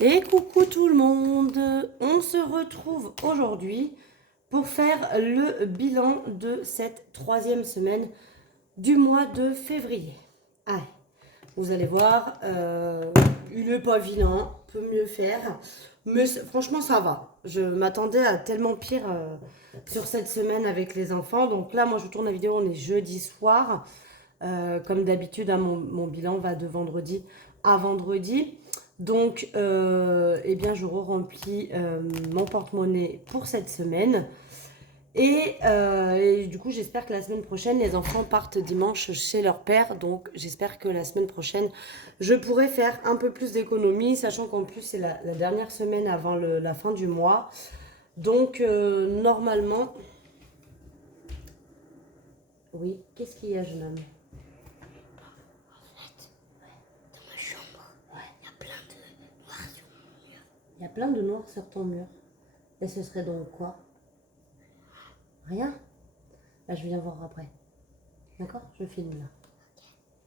Et coucou tout le monde, on se retrouve aujourd'hui pour faire le bilan de cette troisième semaine du mois de février. Allez, vous allez voir, il n'est pas vilain, peut mieux faire, mais franchement ça va. Je m'attendais à tellement pire sur cette semaine avec les enfants. Donc là, moi je tourne la vidéo, on est jeudi soir. Comme d'habitude, hein, mon bilan va de vendredi à vendredi. Donc, eh bien, je remplis mon porte-monnaie pour cette semaine. Et du coup, j'espère que la semaine prochaine, les enfants partent dimanche chez leur père. Donc, j'espère que la semaine prochaine, je pourrai faire un peu plus d'économies, sachant qu'en plus, c'est la dernière semaine avant la fin du mois. Donc, normalement... Oui, qu'est-ce qu'il y a, jeune homme? Il y a plein de noirs sur ton mur. Et ce serait donc quoi? Rien? Là, je viens voir après. D'accord? Je filme là.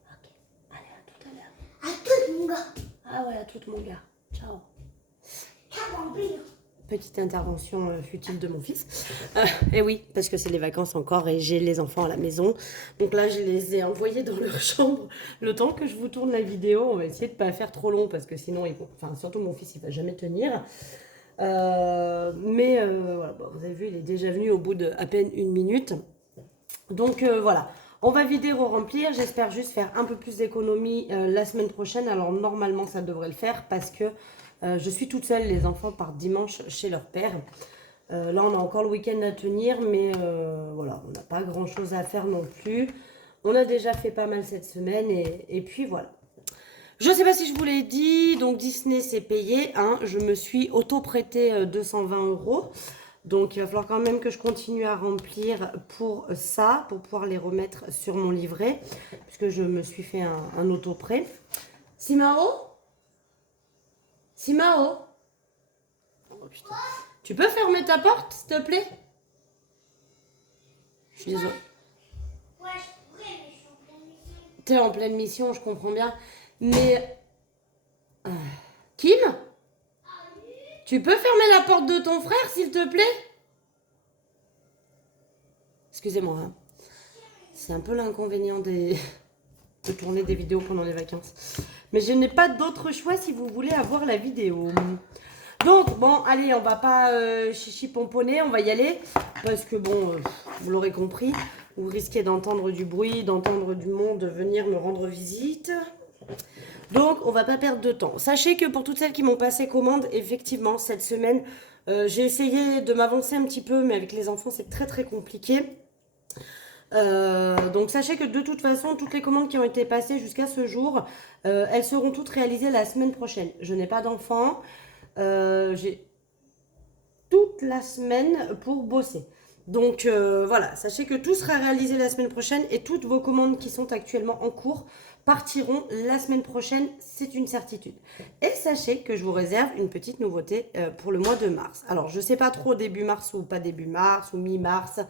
Ok. Allez, à tout à l'heure. À tout, mon gars. Ah ouais, à tout mon gars. Ciao. Ciao, bambino. Petite intervention futile de mon fils. Et oui, parce que c'est les vacances encore et j'ai les enfants à la maison. Donc là, je les ai envoyés dans leur chambre. Le temps que je vous tourne la vidéo, on va essayer de ne pas faire trop long parce que sinon, enfin, surtout mon fils, il va jamais tenir. Voilà, bon, vous avez vu, il est déjà venu au bout de à peine une minute. Donc voilà, on va vider, remplir. J'espère juste faire un peu plus d'économie la semaine prochaine. Alors normalement, ça devrait le faire parce que je suis toute seule. Les enfants partent dimanche chez leur père. Là, on a encore le week-end à tenir, mais voilà, on n'a pas grand-chose à faire non plus. On a déjà fait pas mal cette semaine et puis voilà. Je ne sais pas si je vous l'ai dit, donc Disney s'est payé, hein, je me suis auto-prêté 220 €. Donc il va falloir quand même que je continue à remplir pour ça, pour pouvoir les remettre sur mon livret, puisque je me suis fait un auto-prêt. Simao? Simao? Oh putain. Tu peux fermer ta porte, s'il te plaît? Je suis désolée. Ouais, je pourrais, mais je suis en pleine mission. T'es en pleine mission, je comprends bien. Mais... Kim? Tu peux fermer la porte de ton frère, s'il te plaît? Excusez-moi, hein. C'est un peu l'inconvénient de tourner des vidéos pendant les vacances. Mais je n'ai pas d'autre choix si vous voulez avoir la vidéo. Donc, bon, allez, on va pas chichi pomponner, on va y aller. Parce que, bon, vous l'aurez compris, vous risquez d'entendre du bruit, d'entendre du monde venir me rendre visite. Donc, on va pas perdre de temps. Sachez que pour toutes celles qui m'ont passé commande, effectivement, cette semaine, j'ai essayé de m'avancer un petit peu, mais avec les enfants, c'est très très compliqué. Donc sachez que de toute façon, toutes les commandes qui ont été passées jusqu'à ce jour, elles seront toutes réalisées la semaine prochaine. Je n'ai pas d'enfants, j'ai toute la semaine pour bosser. Donc voilà, sachez que tout sera réalisé la semaine prochaine et toutes vos commandes qui sont actuellement en cours partiront la semaine prochaine, c'est une certitude. Et sachez que je vous réserve une petite nouveauté pour le mois de mars. Alors je ne sais pas trop début mars ou pas début mars ou mi-mars,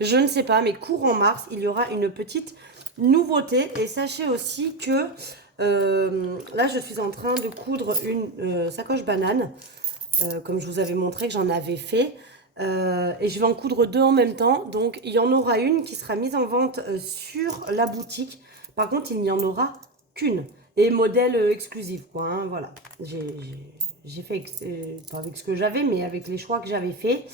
je ne sais pas, mais courant mars, il y aura une petite nouveauté. Et sachez aussi que là je suis en train de coudre une sacoche banane, comme je vous avais montré que j'en avais fait. Et je vais en coudre deux en même temps. Donc il y en aura une qui sera mise en vente sur la boutique. Par contre, il n'y en aura qu'une. Et modèle exclusif, quoi. Hein, voilà. J'ai fait, pas avec ce que j'avais, mais avec les choix que j'avais fait.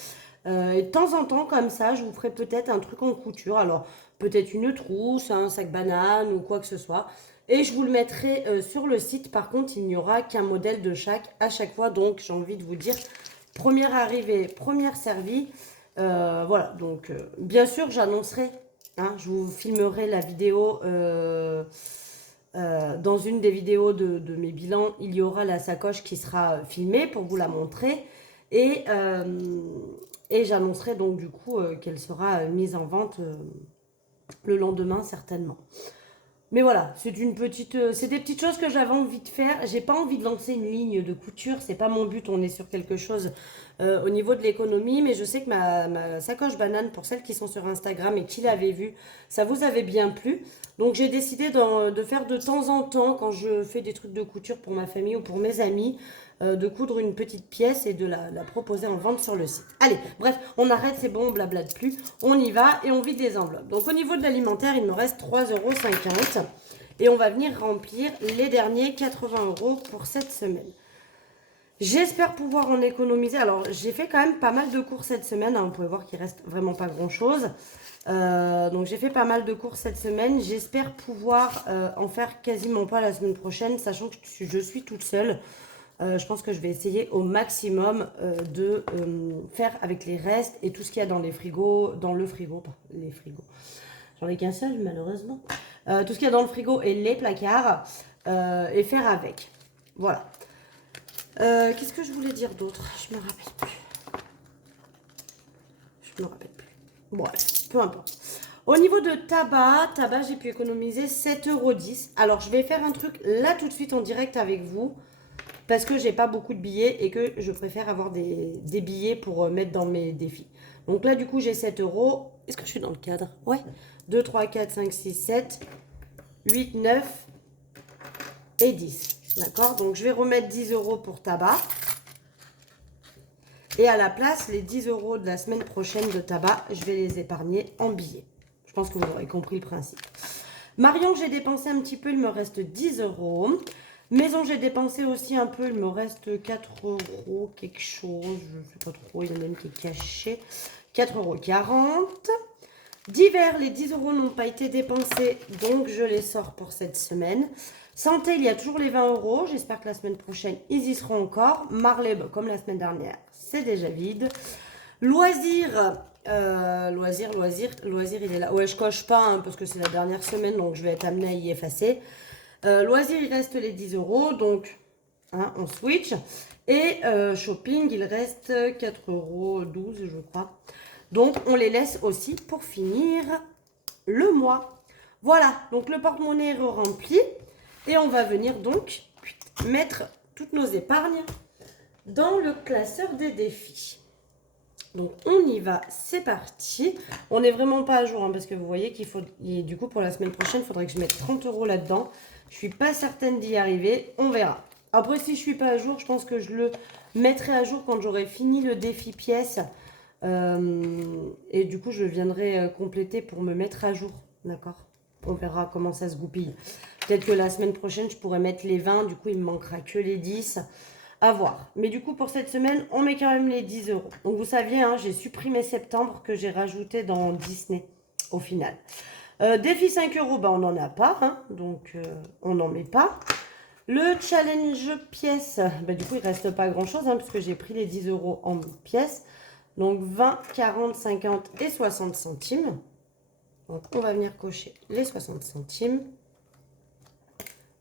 Et de temps en temps, comme ça, je vous ferai peut-être un truc en couture. Alors, peut-être une trousse, un sac banane ou quoi que ce soit. Et je vous le mettrai sur le site. Par contre, il n'y aura qu'un modèle de chaque à chaque fois. Donc, j'ai envie de vous dire, première arrivée, première servie. Voilà, donc bien sûr, j'annoncerai, hein, je vous filmerai la vidéo dans une des vidéos de mes bilans. Il y aura la sacoche qui sera filmée pour vous la montrer. Et j'annoncerai donc du coup qu'elle sera mise en vente le lendemain certainement. Mais voilà, c'est des petites choses que j'avais envie de faire. J'ai pas envie de lancer une ligne de couture, c'est pas mon but. On est sur quelque chose au niveau de l'économie, mais je sais que ma sacoche banane, pour celles qui sont sur Instagram et qui l'avaient vue, ça vous avait bien plu. Donc j'ai décidé de faire de temps en temps, quand je fais des trucs de couture pour ma famille ou pour mes amis, de coudre une petite pièce et de la proposer en vente sur le site. Allez, bref, on arrête, c'est bon, on blablate plus. On y va et on vide des enveloppes. Donc au niveau de l'alimentaire, il me reste 3,50 € et on va venir remplir les derniers 80 € pour cette semaine. J'espère pouvoir en économiser. Alors, j'ai fait quand même pas mal de cours cette semaine. Hein. Vous pouvez voir qu'il reste vraiment pas grand-chose. Donc, j'ai fait pas mal de cours cette semaine. J'espère pouvoir en faire quasiment pas la semaine prochaine, sachant que je suis toute seule. Je pense que je vais essayer au maximum de faire avec les restes et tout ce qu'il y a dans les frigos, les frigos. J'en ai qu'un seul, malheureusement. Tout ce qu'il y a dans le frigo et les placards et faire avec. Voilà. Qu'est-ce que je voulais dire d'autre? Je me rappelle plus. Bref, peu importe. Au niveau de tabac, j'ai pu économiser 7,10 €. Alors, je vais faire un truc là tout de suite en direct avec vous. Parce que j'ai pas beaucoup de billets et que je préfère avoir des billets pour mettre dans mes défis. Donc là, du coup, j'ai 7 €. Est-ce que je suis dans le cadre? Ouais. 2, 3, 4, 5, 6, 7, 8, 9 et 10. D'accord? Donc, je vais remettre 10 € pour tabac. Et à la place, les 10 € de la semaine prochaine de tabac, je vais les épargner en billets. Je pense que vous aurez compris le principe. Marion, j'ai dépensé un petit peu, il me reste 10 €. Maison, j'ai dépensé aussi un peu, il me reste 4 € quelque chose. Je ne sais pas trop, il y en a une qui est cachée. 4,40 €. Divers, les 10 € n'ont pas été dépensés, donc je les sors pour cette semaine. Santé, il y a toujours les 20 €. J'espère que la semaine prochaine, ils y seront encore. Marley, comme la semaine dernière, c'est déjà vide. Loisirs, il est là. Ouais, je coche pas hein, parce que c'est la dernière semaine, donc je vais être amenée à y effacer. Loisirs, il reste les 10 €, donc hein, on switch. Et shopping, il reste 4,12 € je crois. Donc, on les laisse aussi pour finir le mois. Voilà, donc le porte-monnaie est rempli. Et on va venir donc mettre toutes nos épargnes dans le classeur des défis. Donc, on y va, c'est parti. On n'est vraiment pas à jour, hein, parce que vous voyez qu'il faut... Et du coup, pour la semaine prochaine, il faudrait que je mette 30 € là-dedans. Je ne suis pas certaine d'y arriver. On verra. Après, si je ne suis pas à jour, je pense que je le mettrai à jour quand j'aurai fini le défi pièce. Et du coup, je viendrai compléter pour me mettre à jour. D'accord? On verra comment ça se goupille. Peut-être que la semaine prochaine, je pourrais mettre les 20. Du coup, il ne me manquera que les 10. À voir. Mais du coup, pour cette semaine, on met quand même les 10 €. Donc, vous saviez, hein, j'ai supprimé septembre que j'ai rajouté dans Disney au final. Défi 5 €, bah, on n'en a pas. Hein, donc, on n'en met pas. Le challenge pièce, bah, du coup, il ne reste pas grand-chose hein, parce que j'ai pris les 10 € en pièces. Donc, 20, 40, 50 et 60 centimes. Donc, on va venir cocher les 60 centimes.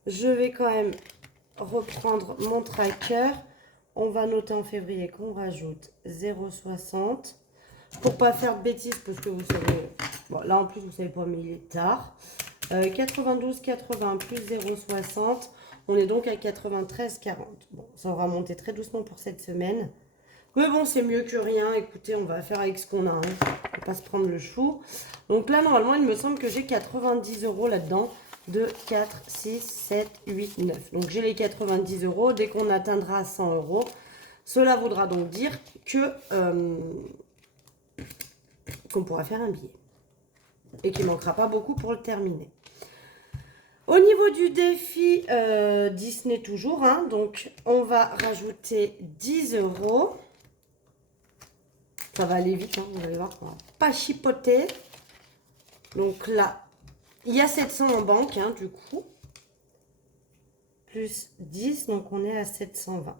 Je vais quand même reprendre mon tracker. On va noter en février qu'on rajoute 0,60 pour pas faire de bêtises parce que vous savez, bon là en plus vous savez pas mais il est tard. 92,80 plus 0,60, on est donc à 93,40. Bon, ça aura monté très doucement pour cette semaine. Mais bon, c'est mieux que rien. Écoutez, on va faire avec ce qu'on a. Hein. On va pas se prendre le chou. Donc là, normalement, il me semble que j'ai 90 € là-dedans. 2, 4, 6, 7, 8, 9. Donc j'ai les 90 €. Dès qu'on atteindra 100 €, cela voudra donc dire que qu'on pourra faire un billet. Et qu'il ne manquera pas beaucoup pour le terminer. Au niveau du défi Disney toujours, hein, donc on va rajouter 10 €. Ça va aller vite, hein, vous allez voir, on va pas chipoter. Donc là, il y a 700 en banque, hein, du coup. Plus 10, donc on est à 720.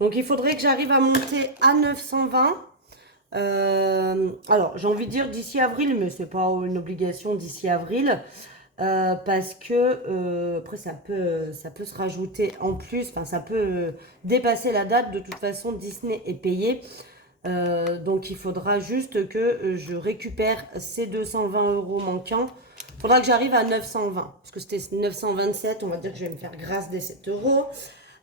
Donc il faudrait que j'arrive à monter à 920. Alors, j'ai envie de dire d'ici avril, mais ce n'est pas une obligation d'ici avril. Parce que après ça peut se rajouter en plus, enfin ça peut dépasser la date. De toute façon, Disney est payé. Donc il faudra juste que je récupère ces 220 € manquants. Il faudra que j'arrive à 920, parce que c'était 927, on va dire que je vais me faire grâce des 7 €.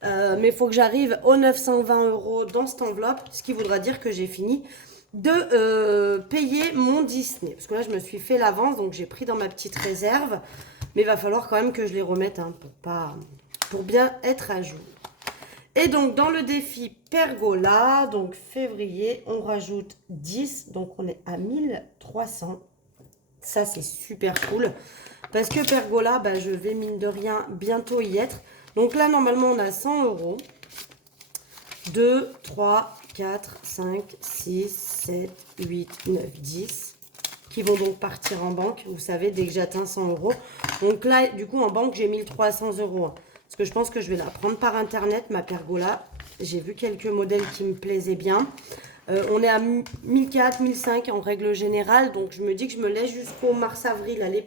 Mais il faut que j'arrive aux 920 € dans cette enveloppe, ce qui voudra dire que j'ai fini de payer mon Disney. Parce que là, je me suis fait l'avance, donc j'ai pris dans ma petite réserve. Mais il va falloir quand même que je les remette hein, pour bien être à jour. Et donc, dans le défi Pergola, donc février, on rajoute 10. Donc, on est à 1300. Ça, c'est super cool. Parce que Pergola, bah, je vais, mine de rien, bientôt y être. Donc là, normalement, on a 100 euros. 2, 3, 4, 5, 6, 7, 8, 9, 10. Qui vont donc partir en banque. Vous savez, dès que j'atteins 100 euros. Donc là, du coup, en banque, j'ai 1300 euros. Parce que je pense que je vais la prendre par Internet, ma Pergola. J'ai vu quelques modèles qui me plaisaient bien. On est à 1004, 1005 en règle générale. Donc, je me dis que je me laisse jusqu'au mars-avril aller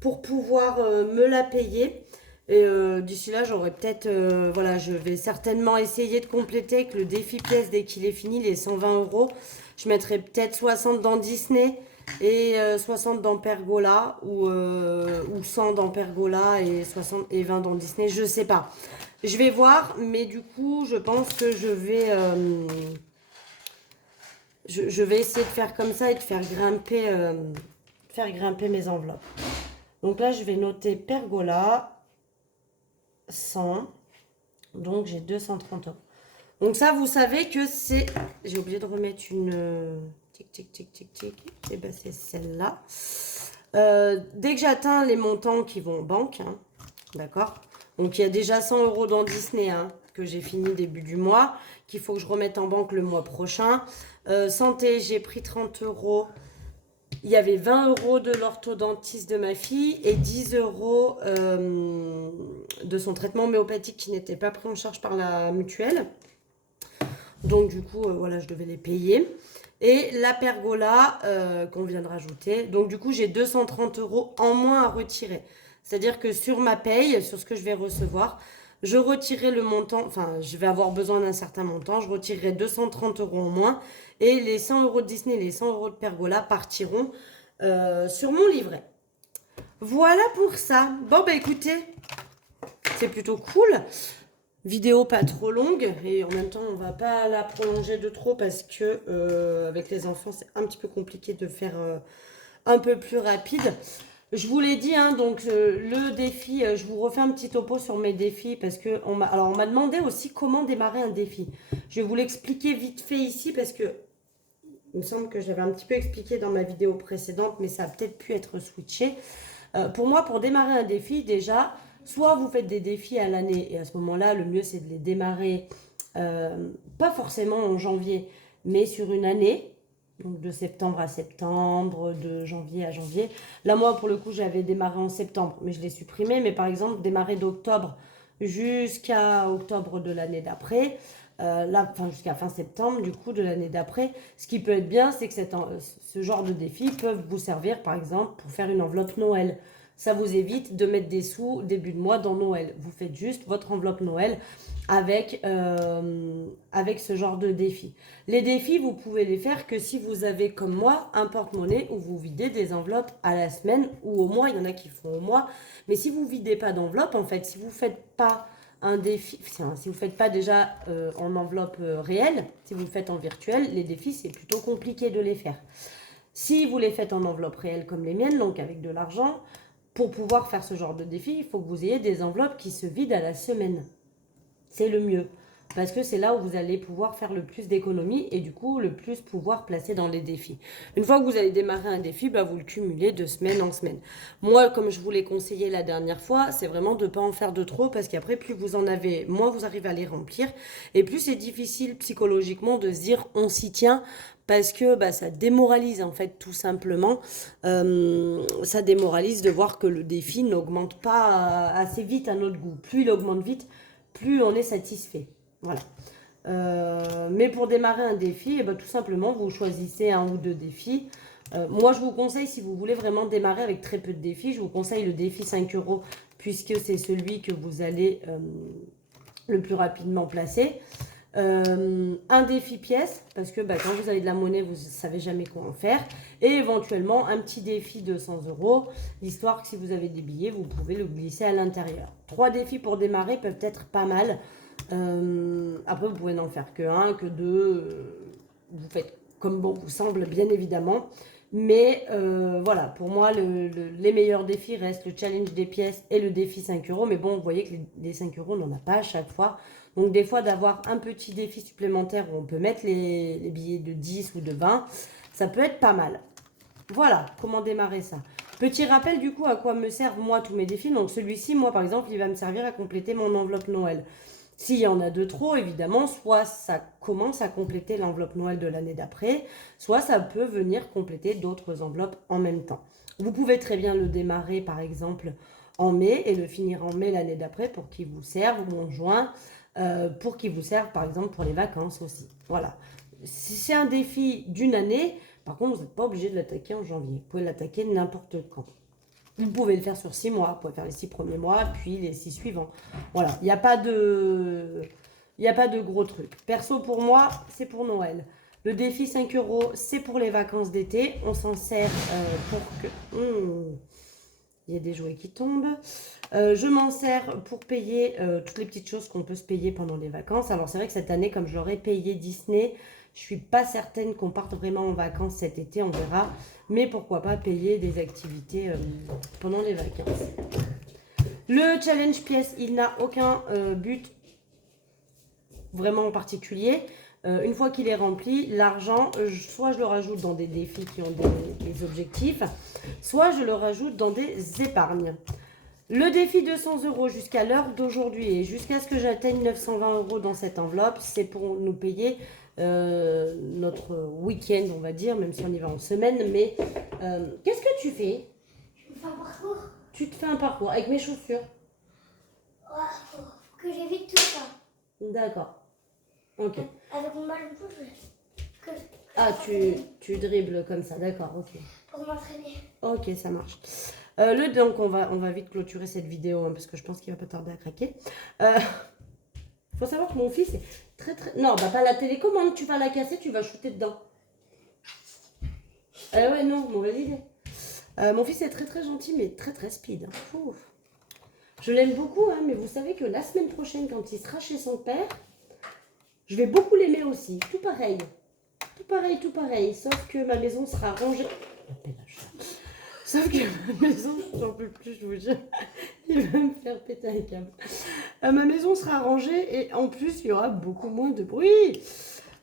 pour pouvoir me la payer. Et d'ici là, j'aurai peut-être... voilà, je vais certainement essayer de compléter avec le défi pièce dès qu'il est fini, les 120 euros. Je mettrai peut-être 60 dans Disney et 60 dans Pergola ou 100 dans Pergola et 60 et 20 dans Disney, je sais pas. Je vais voir, mais du coup, je pense que je vais essayer de faire comme ça et de faire grimper mes enveloppes. Donc là, je vais noter Pergola 100. Donc j'ai 230 euros. Donc ça, vous savez que c'est... J'ai oublié de remettre une... Tic, tic, tic, tic, tic. Et ben c'est celle-là. Dès que j'atteins les montants qui vont en banque, hein, d'accord. Donc il y a déjà 100 euros dans Disney, hein, que j'ai fini début du mois, qu'il faut que je remette en banque le mois prochain. Santé, j'ai pris 30 euros. Il y avait 20 euros de l'orthodontiste de ma fille et 10 euros de son traitement homéopathique qui n'était pas pris en charge par la mutuelle. Donc du coup, voilà, je devais les payer. Et la Pergola qu'on vient de rajouter. Donc du coup, j'ai 230 euros en moins à retirer. C'est-à-dire que sur ma paye, sur ce que je vais recevoir, je retirerai le montant, enfin, je vais avoir besoin d'un certain montant, je retirerai 230 euros en moins. Et les 100 euros de Disney, les 100 euros de Pergola partiront sur mon livret. Voilà pour ça. Bon, bah écoutez, c'est plutôt cool. Vidéo pas trop longue et en même temps on va pas la prolonger de trop parce que avec les enfants c'est un petit peu compliqué de faire un peu plus rapide. Je vous l'ai dit, hein, donc le défi, je vous refais un petit topo sur mes défis parce que on m'a demandé aussi comment démarrer un défi. Je vais vous l'expliquer vite fait ici parce que il me semble que j'avais un petit peu expliqué dans ma vidéo précédente, mais ça a peut-être pu être switché. Pour moi, pour démarrer un défi, déjà, soit vous faites des défis à l'année, et à ce moment-là, le mieux, c'est de les démarrer, pas forcément en janvier, mais sur une année, donc de septembre à septembre, de janvier à janvier. Là, moi, pour le coup, j'avais démarré en septembre, mais je l'ai supprimé. Mais par exemple, démarrer d'octobre jusqu'à octobre de l'année d'après, là, enfin jusqu'à fin septembre du coup de l'année d'après. Ce qui peut être bien, c'est que ce genre de défis peuvent vous servir par exemple pour faire une enveloppe Noël. Ça vous évite de mettre des sous début de mois dans Noël. Vous faites juste votre enveloppe Noël avec ce genre de défi. Les défis, vous pouvez les faire que si vous avez comme moi un porte-monnaie où vous videz des enveloppes à la semaine ou au mois. Il y en a qui font au mois. Mais si vous videz pas d'enveloppe, en fait, si vous faites pas un défi, si vous ne faites pas déjà en enveloppe réelle, si vous le faites en virtuel, les défis, c'est plutôt compliqué de les faire. Si vous les faites en enveloppe réelle comme les miennes, donc avec de l'argent, pour pouvoir faire ce genre de défi, il faut que vous ayez des enveloppes qui se vident à la semaine. C'est le mieux. Parce que c'est là où vous allez pouvoir faire le plus d'économies et du coup le plus pouvoir placer dans les défis. Une fois que vous allez démarrer un défi, bah, vous le cumulez de semaine en semaine. Moi, comme je vous l'ai conseillé la dernière fois, c'est vraiment de ne pas en faire de trop parce qu'après, plus vous en avez, moins vous arrivez à les remplir. Et plus c'est difficile psychologiquement de se dire on s'y tient parce que bah, ça démoralise en fait tout simplement. Ça démoralise de voir que le défi n'augmente pas assez vite à notre goût. Plus il augmente vite, plus on est satisfait. Voilà. Mais pour démarrer un défi, eh ben, tout simplement, vous choisissez un ou deux défis. Moi, je vous conseille, si vous voulez vraiment démarrer avec très peu de défis, je vous conseille le défi 5 euros, puisque c'est celui que vous allez le plus rapidement placer. Un défi pièce, parce que bah, quand vous avez de la monnaie, vous ne savez jamais quoi en faire. Et éventuellement, un petit défi de 100 euros, l'histoire que si vous avez des billets, vous pouvez le glisser à l'intérieur. 3 défis pour démarrer peuvent être pas mal. Après, vous pouvez n'en faire que un, que deux. Vous faites comme bon vous semble, bien évidemment. Mais voilà, pour moi, les meilleurs défis restent le challenge des pièces et le défi 5 euros. Mais bon, vous voyez que les 5 euros, on n'en a pas à chaque fois. Donc des fois, d'avoir un petit défi supplémentaire où on peut mettre les billets de 10 ou de 20, ça peut être pas mal. Voilà, comment démarrer ça. Petit rappel du coup à quoi me servent moi tous mes défis. Donc celui-ci, moi par exemple, il va me servir à compléter mon enveloppe Noël. S'il y en a de trop, évidemment, soit ça commence à compléter l'enveloppe Noël de l'année d'après, soit ça peut venir compléter d'autres enveloppes en même temps. Vous pouvez très bien le démarrer par exemple en mai et le finir en mai l'année d'après pour qu'il vous serve, ou en juin, pour qu'il vous serve par exemple pour les vacances aussi. Voilà. Si c'est un défi d'une année, par contre, vous n'êtes pas obligé de l'attaquer en janvier. Vous pouvez l'attaquer n'importe quand. Vous pouvez le faire sur 6 mois. Vous pouvez faire les 6 premiers mois, puis les 6 suivants. Voilà, il n'y a pas de gros trucs. Perso, pour moi, c'est pour Noël. Le défi 5 euros, c'est pour les vacances d'été. On s'en sert pour que... il y a des jouets qui tombent. Je m'en sers pour payer toutes les petites choses qu'on peut se payer pendant les vacances. Alors, c'est vrai que cette année, comme je l'aurais payé Disney, je suis pas certaine qu'on parte vraiment en vacances cet été, on verra. Mais pourquoi pas payer des activités pendant les vacances. Le challenge pièce, il n'a aucun but vraiment en particulier. Une fois qu'il est rempli, l'argent, soit je le rajoute dans des défis qui ont des objectifs, soit je le rajoute dans des épargnes. Le défi de 100 euros jusqu'à l'heure d'aujourd'hui et jusqu'à ce que j'atteigne 920 euros dans cette enveloppe, c'est pour nous payer notre week-end, on va dire, même si on y va en semaine. Mais qu'est-ce que tu fais? Je me fais un parcours. Tu te fais un parcours avec mes chaussures. Ouais, faut que j'évite tout ça. D'accord. Ok. Avec mon ballon de foot, Ah, tu dribbles comme ça, d'accord, ok. pour m'entraîner. Ok, ça marche. Donc, on va vite clôturer cette vidéo hein, parce que je pense qu'il va pas tarder à craquer. Faut savoir que mon fils est très très... Non, bah pas la télécommande, tu vas la casser, tu vas shooter dedans. Ouais, non, mauvaise idée. Mon fils est très très gentil, mais très très speed. Hein. Ouf. Je l'aime beaucoup, hein, mais vous savez que la semaine prochaine, quand il sera chez son père, je vais beaucoup l'aimer aussi. Tout pareil. Tout pareil, tout pareil. Sauf que ma maison sera rangée. Sauf que ma maison, j'en peux plus, je vous jure. Il va me faire péter un câble. Ma maison sera rangée et en plus, il y aura beaucoup moins de bruit.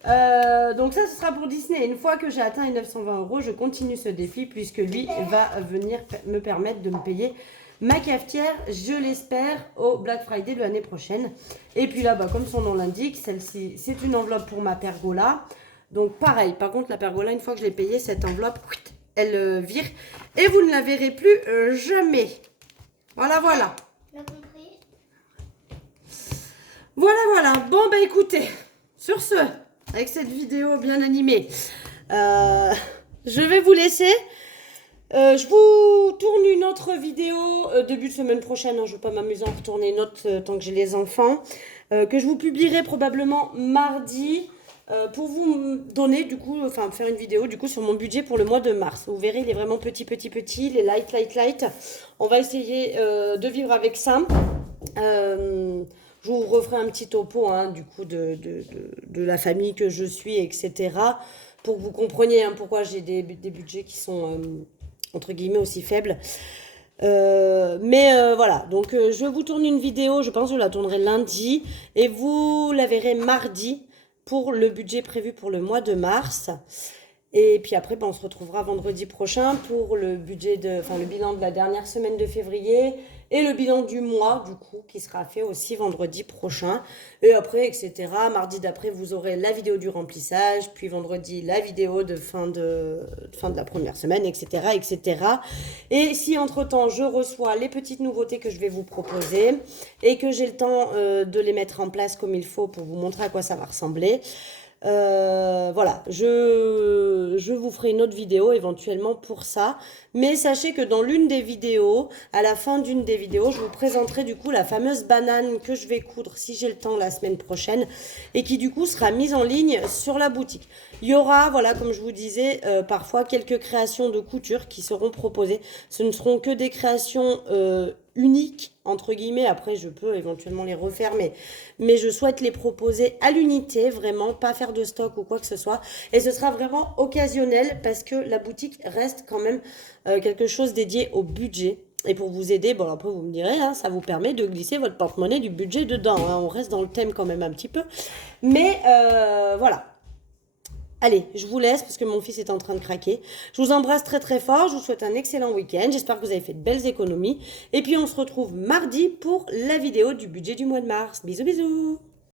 Donc ça, ce sera pour Disney. Une fois que j'ai atteint les 920 euros, je continue ce défi puisque lui va venir me permettre de me payer ma cafetière, je l'espère, au Black Friday de l'année prochaine. Et puis là, bah, comme son nom l'indique, celle-ci, c'est une enveloppe pour ma pergola. Donc pareil, par contre, la pergola, une fois que je l'ai payée, cette enveloppe, elle vire. Et vous ne la verrez plus jamais. Voilà, voilà. Tu as compris? Voilà, voilà. Bon, bah écoutez, sur ce, avec cette vidéo bien animée, je vais vous laisser. Je vous tourne une autre vidéo début de semaine prochaine. Hein, je ne vais pas m'amuser à en retourner une autre tant que j'ai les enfants. Que je vous publierai probablement mardi pour vous donner du coup, enfin faire une vidéo du coup sur mon budget pour le mois de mars. Vous verrez, il est vraiment petit, les light. On va essayer de vivre avec ça. Je vous referai un petit topo hein, du coup de la famille que je suis, etc. Pour que vous compreniez hein, pourquoi j'ai des budgets qui sont entre guillemets aussi faibles. Voilà, donc je vous tourne une vidéo, je pense que je la tournerai lundi et vous la verrez mardi pour le budget prévu pour le mois de mars. Et puis après, ben, on se retrouvera vendredi prochain pour le bilan de la dernière semaine de février et le bilan du mois, du coup, qui sera fait aussi vendredi prochain. Et après, etc. Mardi d'après, vous aurez la vidéo du remplissage, puis vendredi, la vidéo de fin de la première semaine, etc., etc. Et si entre-temps, je reçois les petites nouveautés que je vais vous proposer et que j'ai le temps de les mettre en place comme il faut pour vous montrer à quoi ça va ressembler, voilà, je vous ferai une autre vidéo éventuellement pour ça. Mais sachez que dans l'une des vidéos, à la fin d'une des vidéos, je vous présenterai du coup la fameuse banane que je vais coudre si j'ai le temps la semaine prochaine et qui du coup sera mise en ligne sur la boutique. Il y aura, voilà, comme je vous disais, parfois quelques créations de couture qui seront proposées. Ce ne seront que des créations uniques, entre guillemets. Après, je peux éventuellement les refaire, mais je souhaite les proposer à l'unité, vraiment, pas faire de stock ou quoi que ce soit. Et ce sera vraiment occasionnel parce que la boutique reste quand même quelque chose dédié au budget. Et pour vous aider, bon après vous me direz, hein, ça vous permet de glisser votre porte-monnaie du budget dedans, hein. On reste dans le thème quand même un petit peu. Mais voilà. Allez, je vous laisse parce que mon fils est en train de craquer. Je vous embrasse très très fort, je vous souhaite un excellent week-end. J'espère que vous avez fait de belles économies. Et puis on se retrouve mardi pour la vidéo du budget du mois de mars. Bisous bisous.